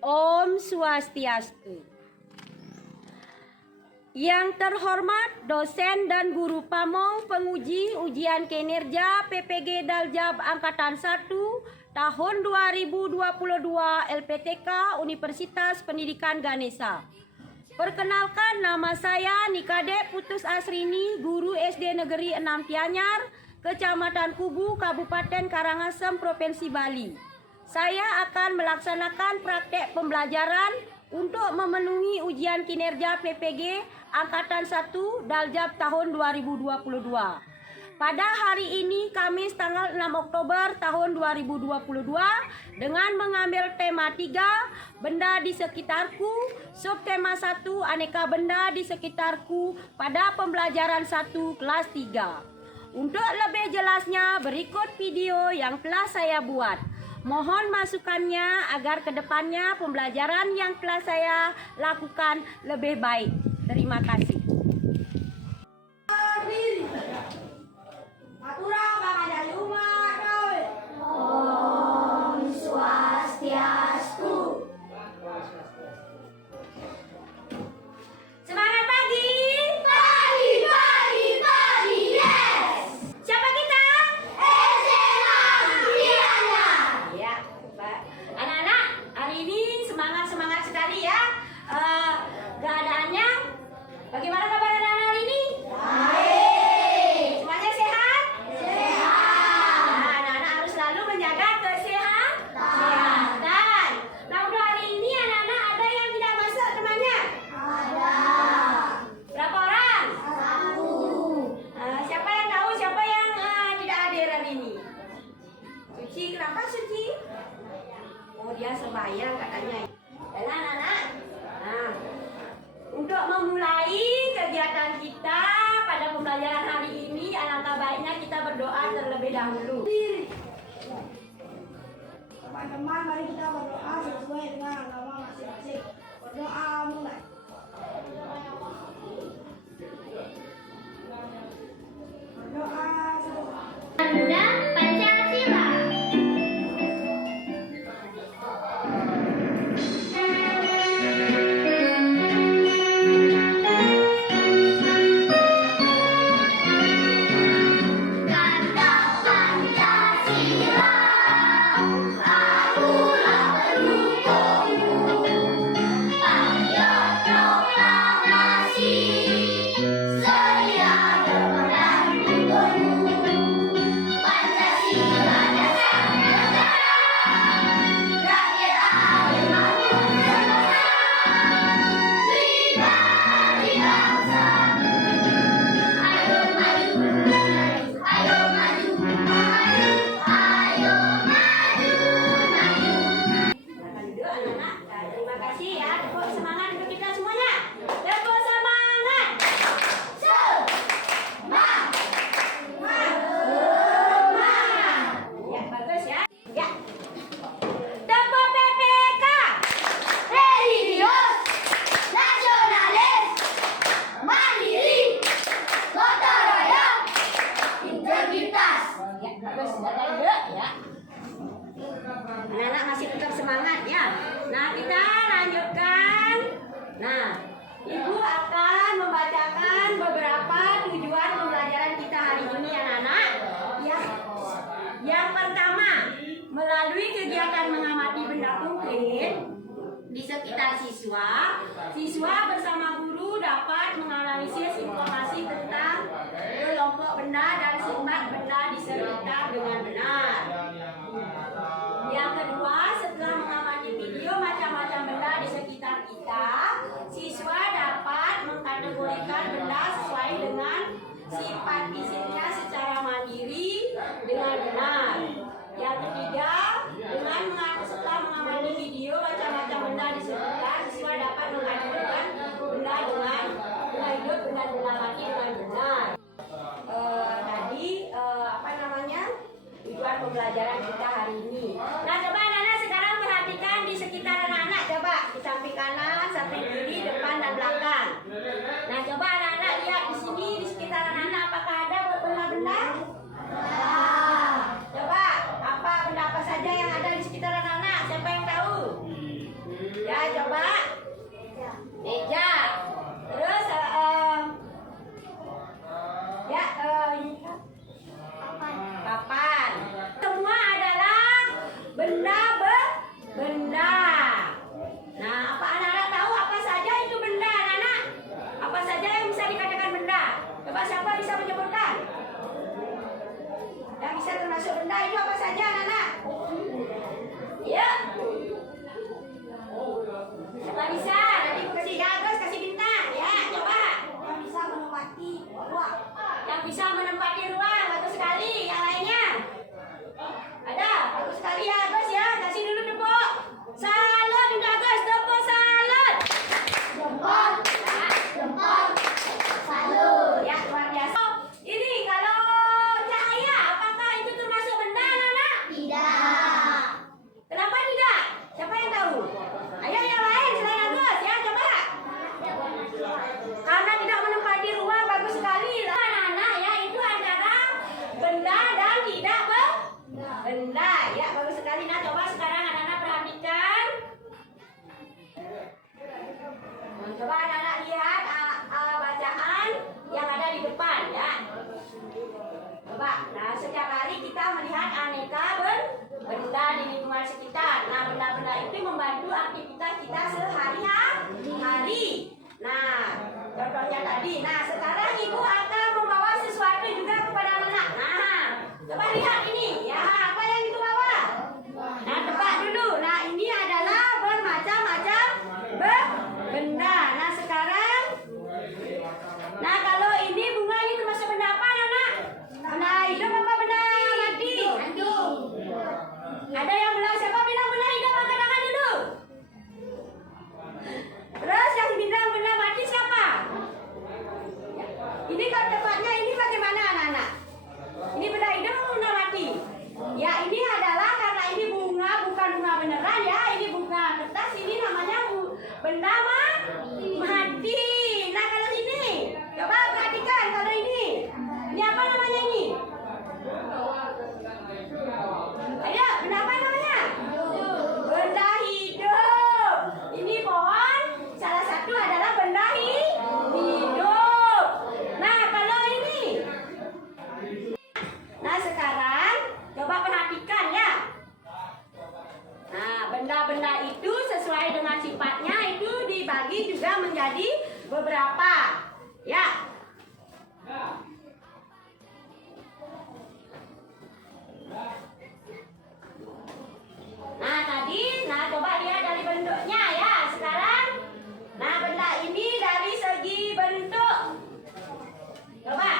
Om Swastiastu. Yang terhormat dosen dan guru pamong penguji ujian kinerja PPG Daljab Angkatan 1 tahun 2022 LPTK Universitas Pendidikan Ganesha. Perkenalkan, nama saya Nikade Putus Asrini, guru SD Negeri 6 Tianyar, Kecamatan Kubu, Kabupaten Karangasem, Provinsi Bali. Saya akan melaksanakan praktek pembelajaran untuk memenuhi ujian kinerja PPG Angkatan 1 Daljab tahun 2022. Pada hari ini Kamis tanggal 6 Oktober tahun 2022 dengan mengambil tema 3 benda di sekitarku, subtema 1 aneka benda di sekitarku pada pembelajaran 1 kelas 3. Untuk lebih jelasnya berikut video yang telah saya buat. Mohon masukannya agar kedepannya pembelajaran yang telah saya lakukan lebih baik. Terima kasih. Om Swastiastu. Semangat pagi. Pagi, yes. Siapa kita? SMA Tianyar. Ya, Pak. Anak-anak, hari ini semangat sekali ya. Keadaannya bagaimana kabar anak-anak hari ini? Baik. Semuanya sehat? Sehat. Nah, anak-anak harus selalu menjaga kesehatan. Nah, udah hari ini anak-anak ada yang tidak masuk temannya? Ada. Berapa orang? 1. Siapa yang tahu siapa yang tidak hadir hari ini? Suci, kenapa Suci? Oh, dia sembahyang katanya. Dan anak-anak, nah, untuk memulai kegiatan kita pada pembelajaran hari ini, alangkah baiknya kita berdoa terlebih dahulu. Teman-teman, mari kita berdoa sesuai dengan agama masing-masing. Berdoa mulai. Berdoa sedoa. Garuda Pancasila. Garuda Pancasila, akulah pendukungmu. Patriot proklamasi, sedia berperan untukmu. Pancasila dasar negara, rakyat adil makmur sejahtera, pribadi bangsa. Ayo maju, ayo maju, ayo maju. Silakan duduk anak-anak. Nah, terima kasih ya. Tepuk semangat untuk kita semuanya. Tepuk semangat. Semangat. Ya, bagus ya. Ya. Tepuk PPK. Religius, nasionalis, mandiri, gotong royong, integritas. Ya, bagus. Silakan duduk ya. Anak-anak masih tetap semangat ya. Nah, kita lanjutkan. Nah, Ibu akan membacakan beberapa tujuan pembelajaran kita hari ini anak-anak. Yang pertama, melalui kegiatan mengamati benda konkret di sekitar siswa, siswa bersama guru dapat menganalisis informasi tentang kelompok benda dan sifat benda di sekitar dengan benar. Yang kedua, setelah mengamati video macam-macam benda di sekitar kita, siswa dapat mengkategorikan benda sesuai dengan sifat fisiknya secara mandiri dengan benar. Yang ketiga, setelah mengamati video macam-macam benda di sekitar, siswa dapat mengkategorikan benda dengan benda hidup, benda mati dengan benar. Tujuan pembelajaran kita hari ini. Nah, coba anak-anak sekarang perhatikan di sekitar anak-anak. Coba di samping kanan, samping kiri, depan dan belakang. Nah, coba anak-anak lihat di sini di sekitar anak-anak apakah ada benda-benda? Coba apa benda apa saja yang ada di sekitar anak-anak? Siapa yang tahu? menempati ruang. Bagus sekali. Yang lainnya? Ada? Bagus sekali ya, Agus ya. Kasih dulu tepuk. Salut untuk Agus. Tepuk salut. Jempol. Jempol. Salut. Ya, luar biasa. Ini kalau cahaya, apakah itu termasuk benda, anak? Tidak. Kenapa tidak? Siapa yang tahu? Ayo yang lain selain Agus ya, coba. Karena tidak menempati ruang, bagus sekali. Anak-anak ya, itu antara benda dan tidak benda. Ya, bagus sekali. Nah, coba sekarang anak-anak perhatikan. Coba anak-anak lihat bacaan yang ada di depan ya. Coba. Nah, setiap hari kita melihat aneka benda di lingkungan sekitar. Nah, benda-benda itu membantu aktivitas kita sehari-hari. Nah, contohnya tadi. Nah, sekarang ibu akan membawa sesuatu juga kepada anak. Nah, coba lihat ini. Ya, apa yang ibu bawa? Nah, tebak dulu. Nah, ini adalah bermacam-macam benda. Nah, sekarang. Nah, kalau ini bunga ini termasuk benda apa, anak? Benda hidup apa benda mati? Ada yang bilang, siapa bilang benda hidup? Angkat tangan dulu. Terus yang bilang benda mati siapa? Ini kalau tepatnya ini bagaimana anak-anak? Ini benda hidup atau benda mati? Ya, ini adalah karena ini bunga, bukan bunga beneran ya. Ini bunga kertas, ini namanya benda mati. Nah, kalau ini, coba perhatikan kalau ini. Ini apa namanya ini? Ayo, benda apa namanya? Benda hidup. Ini pohon, salah satu adalah benda hidup. Nah, kalau ini. Nah, sekarang coba perhatikan ya. Nah, benda-benda itu sesuai dengan sifatnya itu dibagi juga menjadi beberapa. Ya. Nah, tadi, coba lihat dari bentuknya ya. Sekarang, benda ini dari segi bentuk. Coba.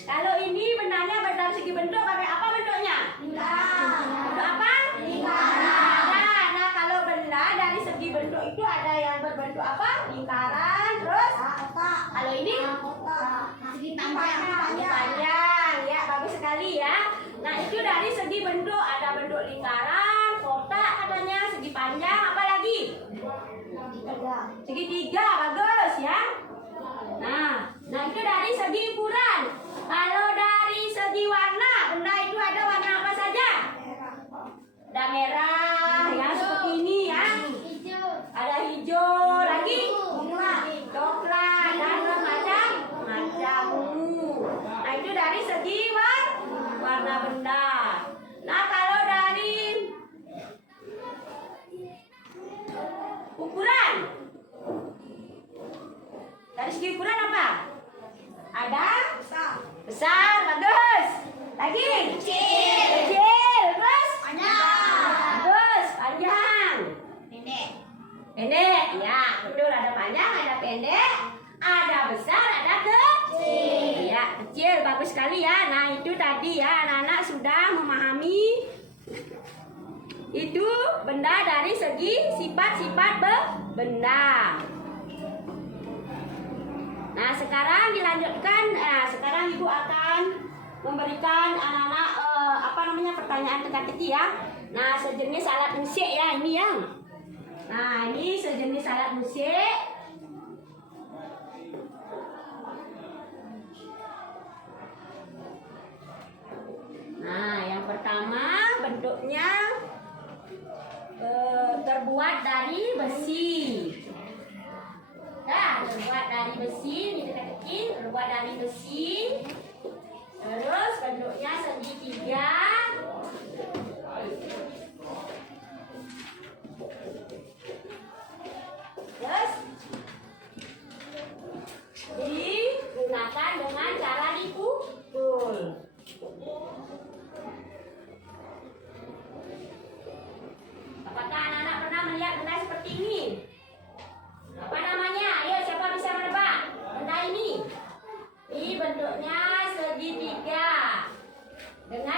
Kalau ini bendanya dari segi bentuk, pakai apa bentuknya? Bentuk apa? Nah, kalau benda dari segi bentuk itu ada yang berbentuk apa? Lingkaran, terus? Kalau ini? Segi Panjang, ya bagus sekali ya. Nah, itu dari segi bentuk, ada bentuk lingkaran, kotak katanya, segi panjang, apa lagi? Segitiga, bagus ya. Nah itu dari segi ukuran. Kalau dari segi warna, benda itu ada warna apa saja? Ada merah, ya seperti ini ya. Ada hijau, lagi coklat dan macam-macam. Nah itu dari segi warna benda. Nah kalau dari ukuran, dari segi ukuran apa? Ada besar, bagus. Lagi kecil, terus panjang. Pendek, ya betul, ada panjang, ada pendek, ada besar, ada kecil. Ya kecil, bagus sekali ya. Nah itu tadi ya anak-anak sudah memahami itu benda dari segi sifat-sifat benda. Nah sekarang dilanjutkan. Nah sekarang ibu akan memberikan anak-anak pertanyaan teka-teki ya. Nah sejenis alat musik ya ini ya. Nah ini sejenis alat musik. Nah yang pertama bentuknya terbuat dari besi. Nah, terbuat dari besi, ini dekat-dekat, terbuat dari besi. Terus bentuknya segitiga. Terus digunakan dengan cara dipukul. Apakah anak-anak pernah melihat benda seperti ini? Apa namanya? Ayo siapa bisa menebak benda ini? Ini bentuknya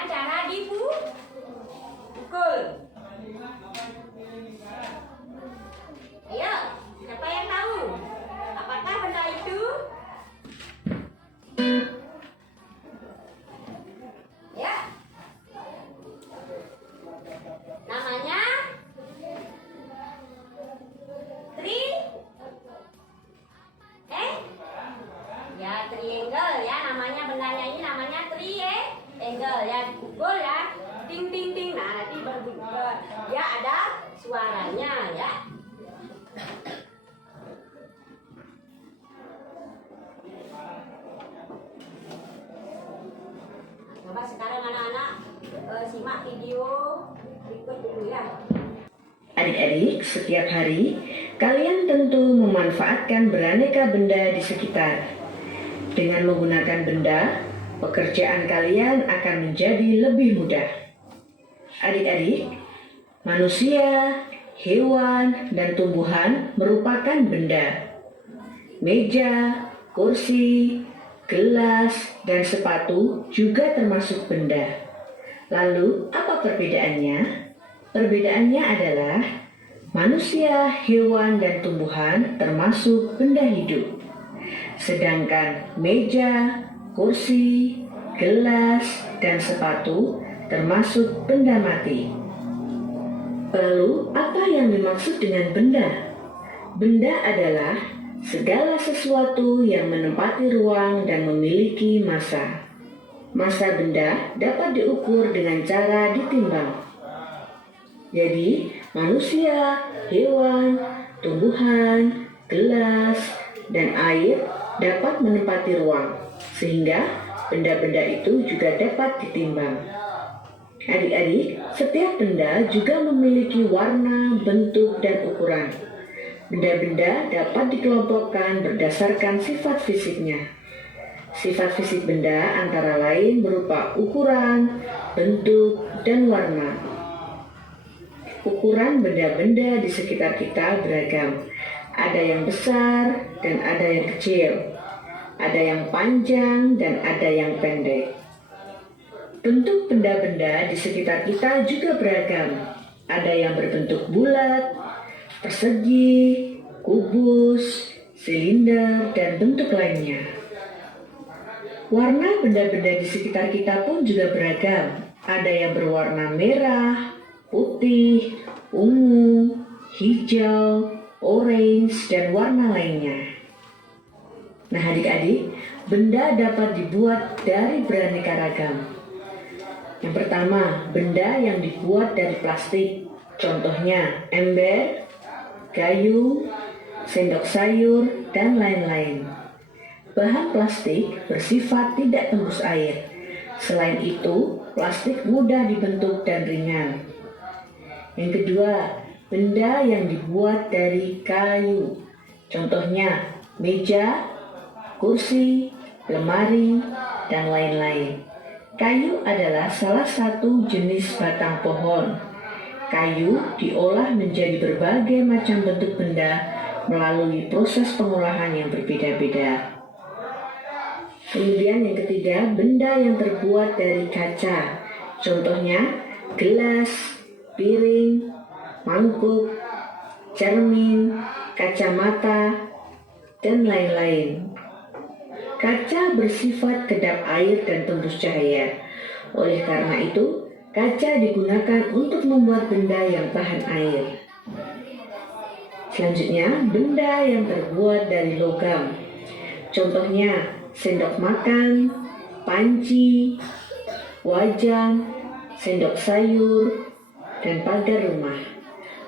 dengan cara dipukul. Ayo, siapa yang tahu? Apakah benda itu? Ya. Namanya triangle ya, namanya bendanya ini namanya triangle ya, dipukul ya, ting ting ting. Nah, nanti berbunyi ya, ada suaranya ya. Coba sekarang anak-anak simak video berikut dulu ya. Adik-adik, setiap hari kalian tentu memanfaatkan beraneka benda di sekitar. Dengan menggunakan benda, pekerjaan kalian akan menjadi lebih mudah. Adik-adik, manusia, hewan, dan tumbuhan merupakan benda. Meja, kursi, gelas, dan sepatu juga termasuk benda. Lalu, apa perbedaannya? Perbedaannya adalah manusia, hewan, dan tumbuhan termasuk benda hidup. Sedangkan meja, kursi, gelas, dan sepatu termasuk benda mati. Lalu, apa yang dimaksud dengan benda? Benda adalah segala sesuatu yang menempati ruang dan memiliki massa. Massa benda dapat diukur dengan cara ditimbang. Jadi, manusia, hewan, tumbuhan, gelas, dan air dapat menempati ruang, sehingga benda-benda itu juga dapat ditimbang. Adik-adik, setiap benda juga memiliki warna, bentuk, dan ukuran. Benda-benda dapat dikelompokkan berdasarkan sifat fisiknya. Sifat fisik benda antara lain berupa ukuran, bentuk, dan warna. Ukuran benda-benda di sekitar kita beragam. Ada yang besar dan ada yang kecil. Ada yang panjang dan ada yang pendek. Bentuk benda-benda di sekitar kita juga beragam. Ada yang berbentuk bulat, persegi, kubus, silinder, dan bentuk lainnya. Warna benda-benda di sekitar kita pun juga beragam. Ada yang berwarna merah, putih, ungu, hijau, orange, dan warna lainnya. Nah, adik-adik, benda dapat dibuat dari beraneka ragam. Yang pertama, benda yang dibuat dari plastik. Contohnya ember, kayu, sendok sayur, dan lain-lain. Bahan plastik bersifat tidak tembus air. Selain itu, plastik mudah dibentuk dan ringan. Yang kedua, benda yang dibuat dari kayu. Contohnya meja, kursi, lemari, dan lain-lain. Kayu adalah salah satu jenis batang pohon. Kayu diolah menjadi berbagai macam bentuk benda melalui proses pengolahan yang berbeda-beda. Kemudian yang ketiga, benda yang terbuat dari kaca. Contohnya gelas, piring, mangkuk, cermin, kacamata, dan lain-lain. Kaca bersifat kedap air dan tembus cahaya. Oleh karena itu, kaca digunakan untuk membuat benda yang tahan air. Selanjutnya, benda yang terbuat dari logam. Contohnya, sendok makan, panci, wajan, sendok sayur, dan pagar rumah.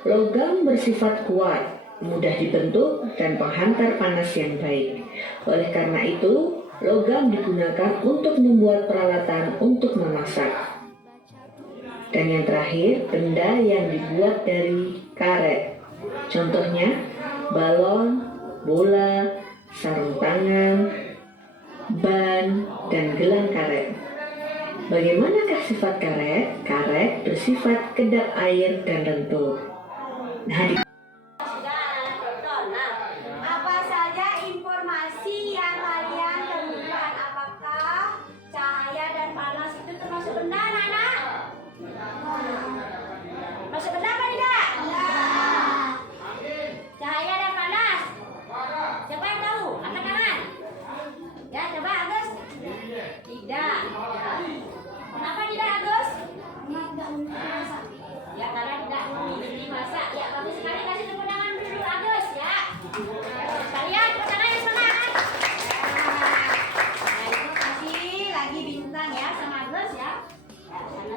Logam bersifat kuat, mudah dibentuk, dan penghantar panas yang baik. Oleh karena itu, logam digunakan untuk membuat peralatan untuk memasak. Dan yang terakhir, benda yang dibuat dari karet. Contohnya, balon, bola, sarung tangan, ban, dan gelang karet. Bagaimanakah sifat karet? Karet bersifat kedap air dan lentur. Nah, Apa saja informasi yang kalian temukan? Apakah cahaya dan panas itu termasuk benda?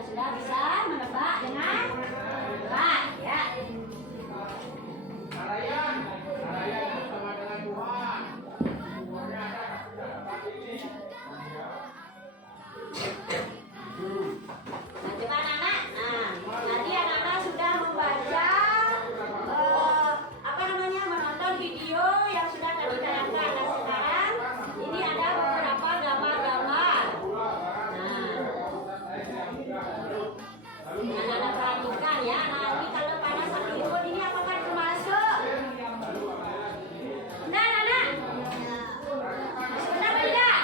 sudah bisa menebak dengan baik ya. Nah, coba anak-anak. Nah, tadi anak-anak sudah membaca menonton video yang sudah kami tayangkan. Dan sekarang ini ada beberapa gambar-gambar. Nah, anak-anak perhatikan ya. Nah, ini kalau pada satu rumput ini apakah termasuk? Benar, anak? Masuk benar atau tidak?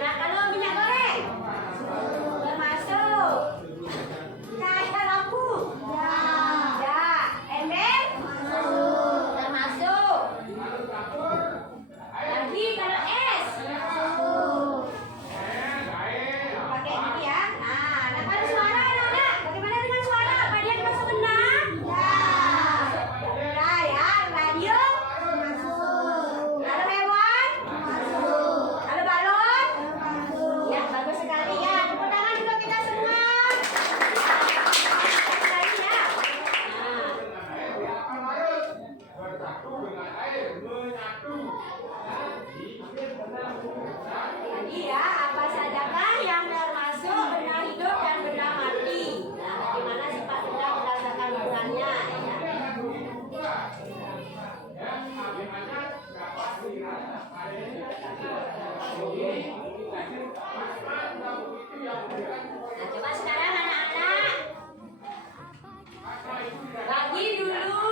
Nah, kalau minyak goreng? Termasuk. Kayak lampu? Ya. Ember? Termasuk. Lagi kalau es? Pakai ini ya. Nah, kalau suara anak-anak, bagaimana dengan suara? Apa dia termasuk benar? Benar ya. Radio? Kalau hewan? Kalau balon? Ya, bagus sekali ya. Tepuk tangan juga kita semua. Sekali ya. Jadi ya, apa sajakah yang termasuk benda hidup dan benda mati? Nah, bagaimana sifat benda berdasarkan ukurannya? Ya. Nah, coba sekarang anak-anak bagi dulu,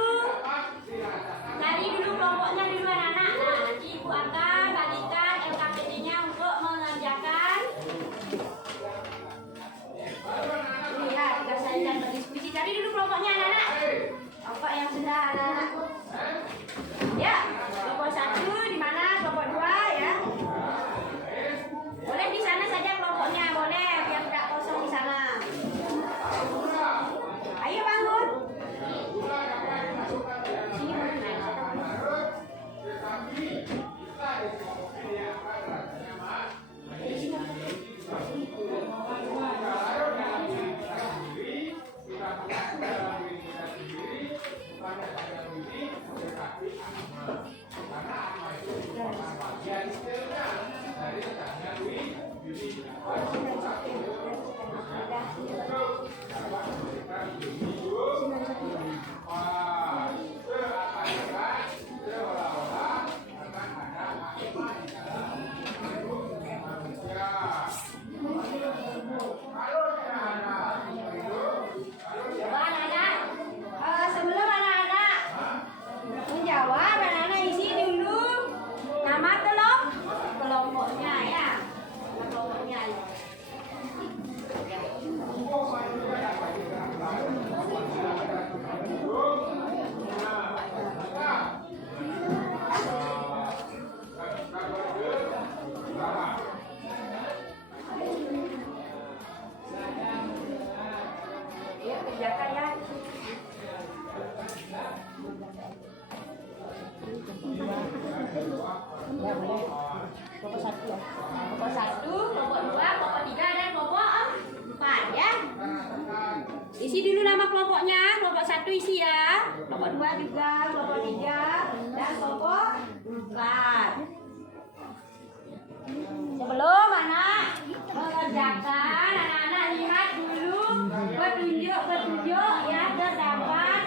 cari dulu kelompoknya dulu anak-anak. Nah, nanti ibu akan bagikan LKPD-nya untuk mengerjakan. Ini ya, tugas saya dan berdiskusi. Cari dulu kelompoknya anak-anak. Kelompok yang sudah anak-anak. Ya, kelompok 1 di mana? Kelompok 2 ya. Boleh di sana saja kelompoknya, boleh biar tidak kosong di sana. Ayo bangun. Sini bangun. Coba anak-anak, sebelum anak-anak menjawab, anak-anak isi dulu nama kelompoknya ya. Nama kelompoknya. Ya, kerjakan ya. Ya, boleh. Kelompok 1 ya. Kelompok 1, kelompok 2, kelompok 3 dan kelompok 4 ya. Isi dulu nama kelompoknya. Kelompok 1 isi ya. Kelompok 2 juga, kelompok 3 dan kelompok 4. Sebelum anak mengerjakan, anak-anak lihat dulu petunjuk yang terdapat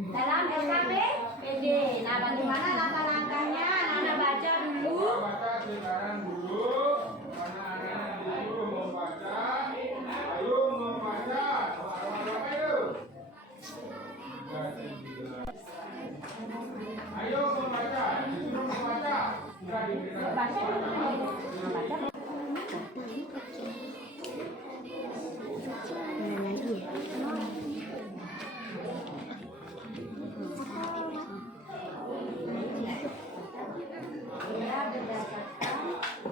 dalam LKPD. Nah, bagaimana langkah-langkahnya? Anak-anak baca dulu. Ya, berdasarkan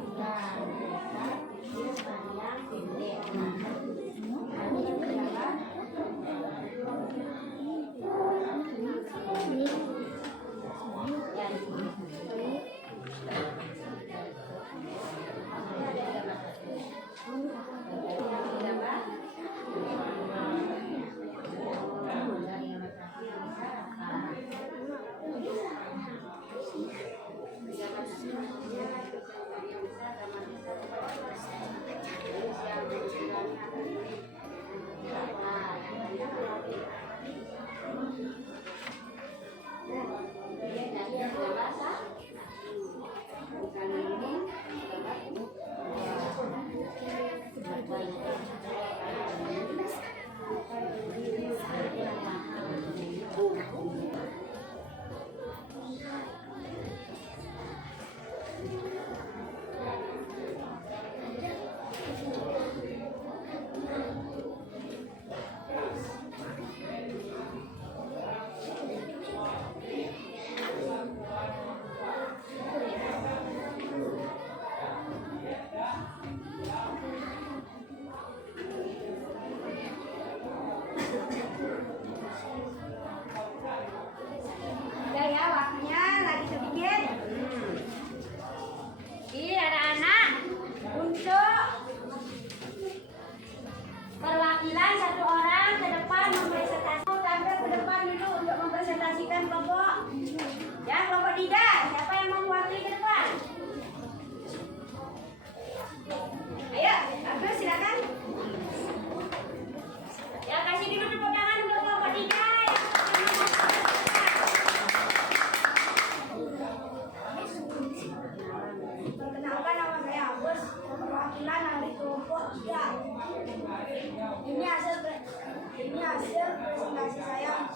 Ini hasil presentasi saya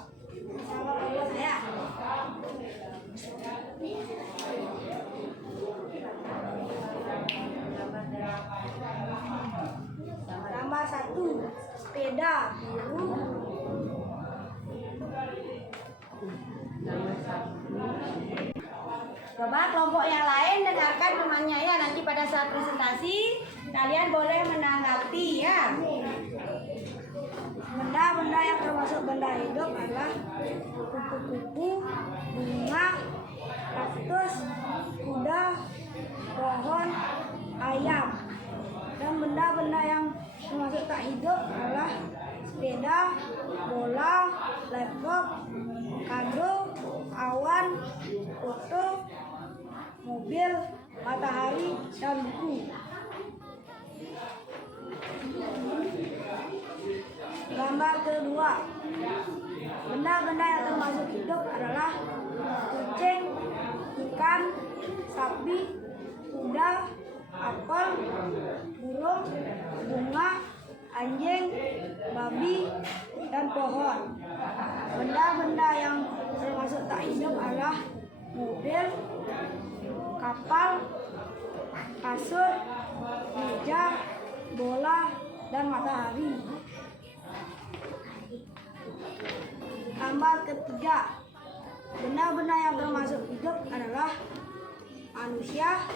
sama kelompok saya. Gambar 1, sepeda biru. Coba kelompok yang lain dengarkan temannya ya. Nanti pada saat presentasi kalian boleh menanggapi ya. Benda-benda yang termasuk benda hidup adalah kupu-kupu, bunga, kaktus, kuda, pohon, ayam. Dan benda-benda yang termasuk tak hidup adalah sepeda, bola, laptop, kado, awan, foto, mobil, matahari, dan buku. Gambar kedua, benda-benda yang termasuk hidup adalah kucing, ikan, sapi, kuda, apel, burung, bunga, anjing, babi, dan pohon. Benda-benda yang termasuk tak hidup adalah mobil, kapal, kasur, meja, bola, dan matahari. Gambar ketiga, benda-benda yang termasuk hidup adalah manusia,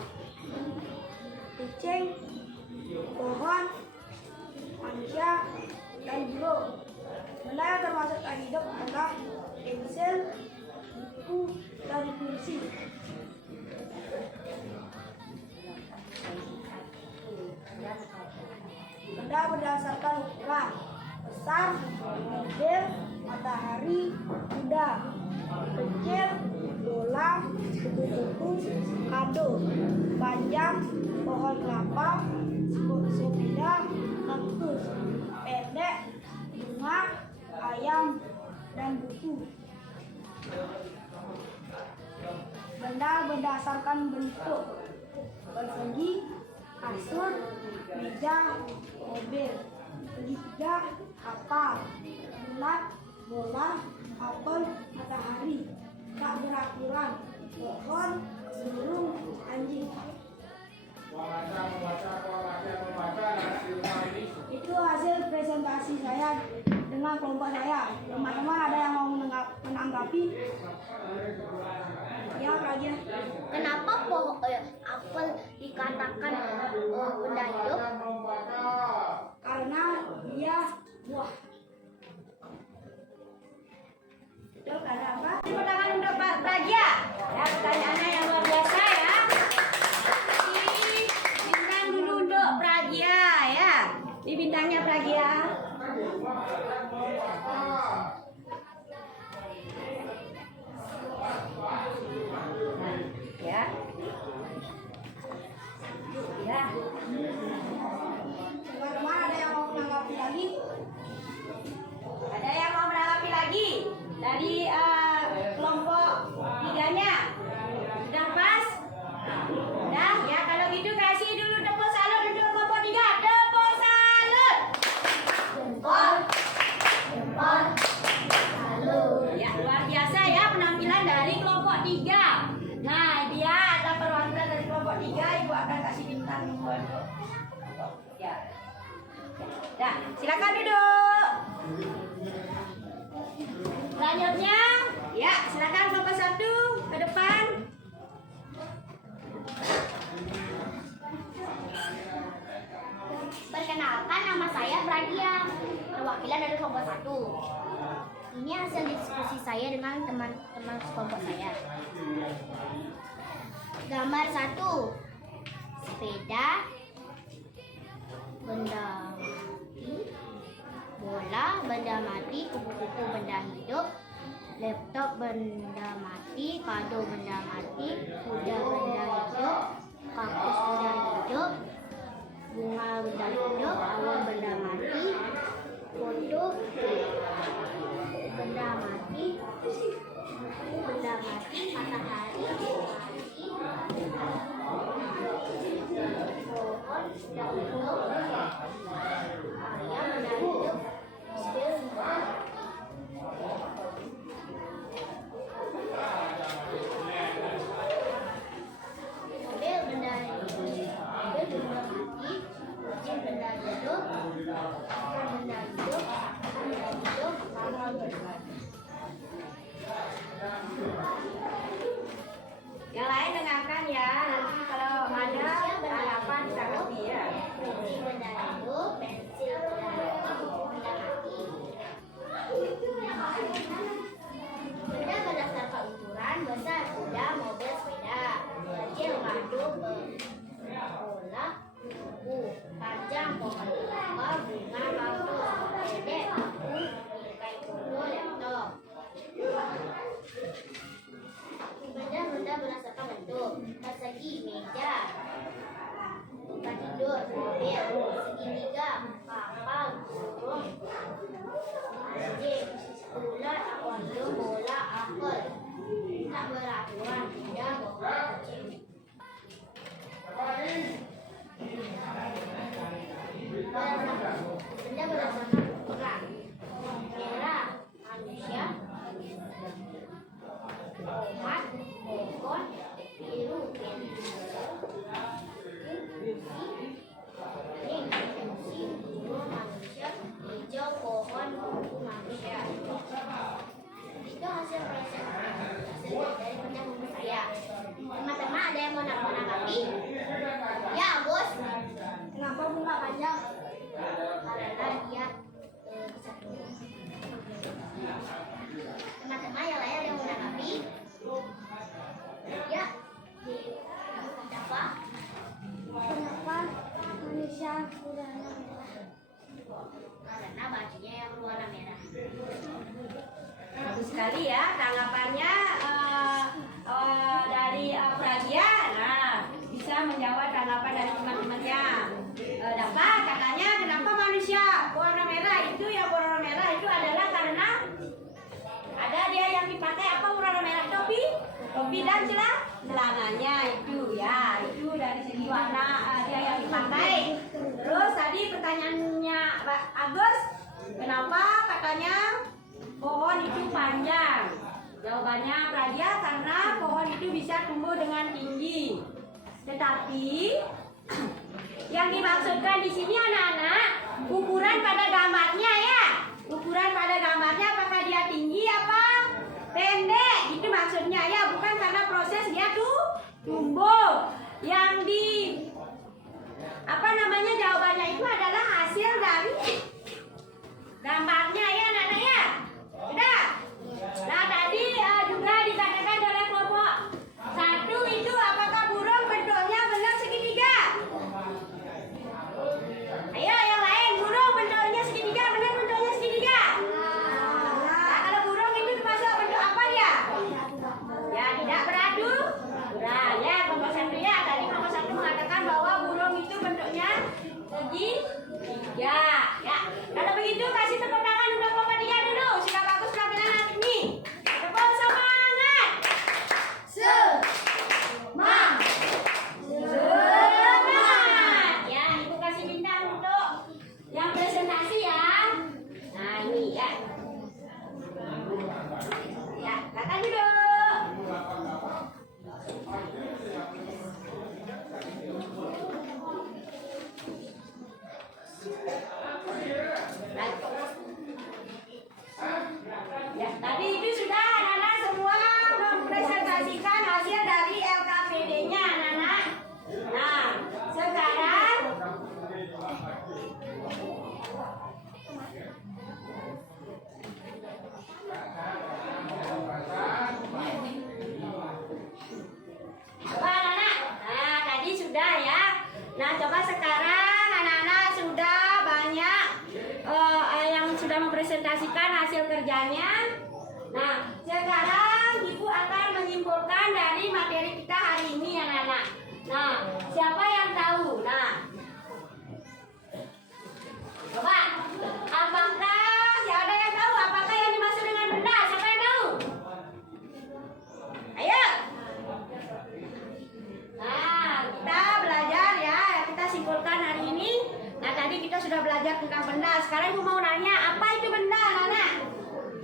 kucing, pohon, manusia, dan burung. Benda yang termasuk tak hidup adalah pensil, buku, dan kursi. Benda berdasarkan ukuran: besar, mobil, matahari, kuda; kecil, bola, kupu-kupu, kado; panjang, pohon kelapa, sepeda, kaktus; pendek, bunga, ayam, dan buku. Benda berdasarkan bentuk: persegi, kasur, meja, mobil; segitiga, kapal; bulat, bola, apel, matahari; tak beraturan, pohon, burung, anjing. Itu hasil presentasi saya dengan kelompok saya. Teman-teman ada yang mau menanggapi? Ya, Raja. Kenapa apel dikatakan benda hidup? Karena dia buah. Betul, karena apa? Tepuk tangan untuk Pak Praja. Ya, pertanyaannya yang luar biasa ya. Di bintang dulu untuk Praja ya. Di bintangnya Praja. Ya. Ya. Teman-teman ada yang mau menanggapi lagi? Ada yang mau menanggapi lagi dari kelompok tiganya? Sudah pas? Sudah ya, kalau gitu kasih dulu tepuk salut untuk kelompok tiga. Tepuk salut. Jempol, jempol, salut. Ya, luar biasa ya penampilan dari kelompok tiga. Nah, dia ada perwakilan dari kelompok tiga. Ibu akan kasih bintang buat ya. Ya, silakan duduk. Selanjutnya, ya silakan kelompok satu ke depan. Perkenalkan, nama saya Pragia, perwakilan dari kelompok 1. Ini hasil diskusi saya dengan teman-teman kelompok saya. Gambar 1, sepeda, benda mati, bola, benda mati, kupu-kupu, benda hidup, laptop, benda mati, kado, benda mati, kuda, benda hidup, kaktus, benda hidup, bunga, benda hidup, awan, benda mati, foto, benda mati, buku, benda mati, matahari, pohon, benda hidup, ayam, benda hidup, satuan, benda, bawah, kecil. Benda berdasarkan ukuran. Merah, manusia. Tomat, pohon, biru, kuning, biru, manusia, hijau, pohon, buku, manusia. Itu hasil dari kerja buku saya. Teman-teman ada yang mau menanggapi? Ya, Bos. Kenapa bunga panjang? Karena dia bisa tumbuh. Teman-teman yang lain ada yang mau menanggapi? Ya. Kenapa? Kenapa manusia berwarna merah? Karena bajunya yang berwarna merah. Bagus sekali ya tanggapannya dari Pragia. Nah, bisa menjawab tanggapan dari teman-temannya. Dapat katanya kenapa manusia berwarna merah itu ya, berwarna merah itu adalah karena ada dia yang dipakai apa warna merah, topi dan celananya itu ya, itu dari segi warna dia yang dipakai. Terus tadi pertanyaannya Agus, kenapa katanya pohon itu panjang? Jawabannya Pragia karena pohon itu bisa tumbuh dengan tinggi. Tetapi yang dimaksudkan di sini anak-anak ukuran pada gambarnya ya. Ukuran pada gambarnya apakah dia tinggi apa pendek? Itu maksudnya ya, bukan karena proses dia tuh tumbuh. Yang di jawabannya itu adalah hasil dari gambarnya ya anak-anak ya. Udah. Nah tadi juga dikatakan oleh kelompok 1 itu apakah burung bentuknya benar segitiga? Ayo yang lain, burung bentuknya segitiga, benar bentuknya segitiga? Nah kalau burung itu termasuk bentuk apa dia? Ya tidak beradu. Nah ya kelompok 1 ya, tadi kelompok 1 mengatakan bahwa burung itu bentuknya segitiga. Ya kalau begitu kasih tepuk tangan untuk kelompok 3 dulu. Sudah bagus penampilan hari ini. Tepuk semangat. Semangat. Ya, Ibu kasih bintang untuk yang presentasi ya. Nah, ini ya. Ya, kata dulu. Ya, tadi itu sudah anak-anak semua mempresentasikan hasil dari LKPD-nya anak-anak. Nah, sekarang coba anak-anak. Nah, tadi sudah ya. Nah, coba sekarang anak-anak sudah banyak yang sudah mempresentasikan hasil kerjanya. Nah, sekarang Ibu akan menyimpulkan dari materi kita hari ini anak-anak. Nah, siapa yang tahu? Nah, coba. Apakah ada yang tahu? Apakah yang dimaksud dengan benda? Siapa yang tahu? Ayo. Nah, kita belajar ya. Kita simpulkan hari ini. Nah, tadi kita sudah belajar tentang benda. Sekarang Ibu mau nanya, apa itu benda, anak-anak?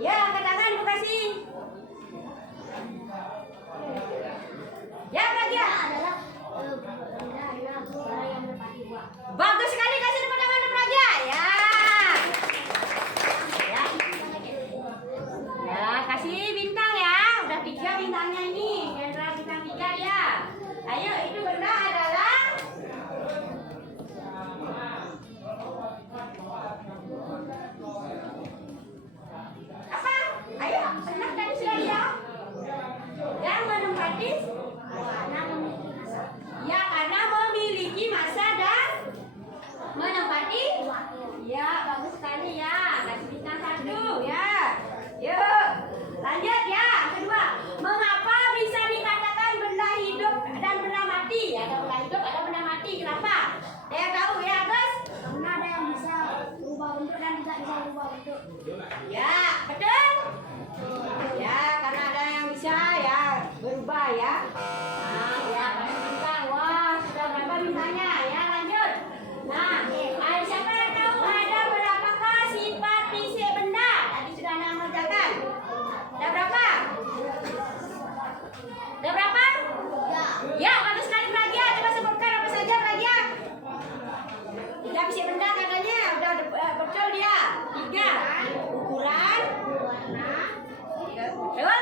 Ya, katakan Ibu kasih. Ya, Pragia. Adalah benda yang berpati dua. Bagus sekali, kasih tepuk tangan untuk Pragia. Ya. Ya. Ya, kasih bintang ya. Udah 3 bintangnya ini. General bintang 3 ya. Ayo, itu benda adalah apa? Ayo, benar tadi sudah dijawab. Yang menempati Karena memiliki masa. ya karena memiliki masa dan menempati. Ya, bagus sekali ya. Kasih bintang 1 ya. Yuk, lanjut ya. Kedua, mengapa bisa dikatakan benda hidup dan benda mati? Ada benda hidup, ada benda mati. Kenapa? Saya tahu ya, Gus? Karena ada yang bisa berubah bentuk dan tidak bisa berubah bentuk. Ya, betul. Ya, karena ada yang bisa ya berubah Tiga fisik benda katanya udah betul dia. Tiga ukuran. Betul.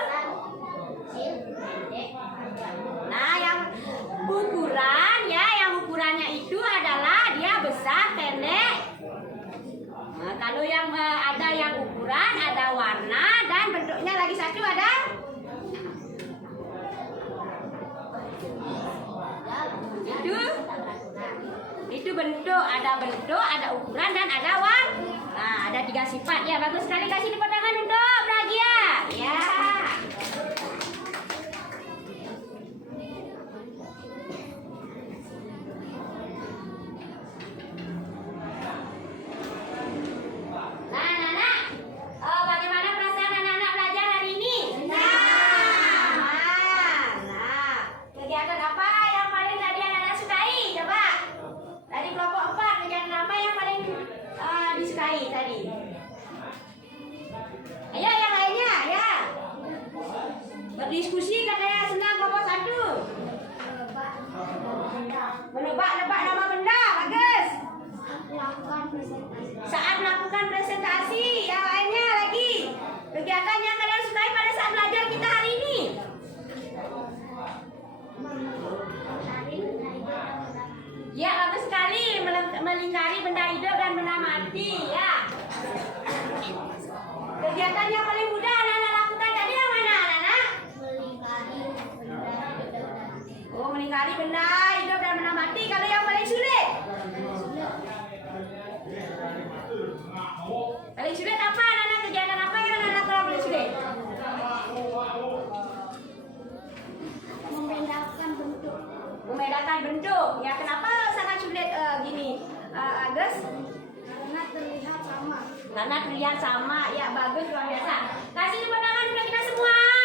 Nah, yang ukuran ya, yang ukurannya itu adalah dia besar, pendek. Nah, kalau yang ada yang ukuran, ada warna dan bentuknya lagi satu ada. Itu bentuk, ada ukuran dan ada warna. Nah, ada tiga sifat ya. Bagus sekali, kasih tepuk tangan untuk Pragia. Ya. Bagaimana perasaan anak-anak belajar hari ini? Kegiatan apa yang paling tadi anak-anak sukai? Coba. Dari kelompok 4, kegiatan apa yang paling disukai tadi? Ayo yang lainnya, ya. Berdiskusi katanya senang kelompok 1. Menebak-nebak nama benda, bagus. Saat melakukan presentasi, yang lainnya lagi. Kegiatan yang kalian sukai pada saat belajar kita hari ini. Ya, bagus sekali melingkari benda hidup dan benda mati, ya. Kegiatan yang paling mudah anak-anak lakukan tadi yang mana, anak-anak? Oh, melingkari benda hidup dan benda mati. Kalau yang paling sulit? Paling sulit apa, anak-anak? Kegiatan apa yang anak-anak kalau paling sulit? Membedakan bentuk. Ya, kenapa sangat sulit gini, Agus? Karena terlihat sama. Karena terlihat sama. Ya, bagus, luar biasa. Kasih tepuk tangan untuk kita semua.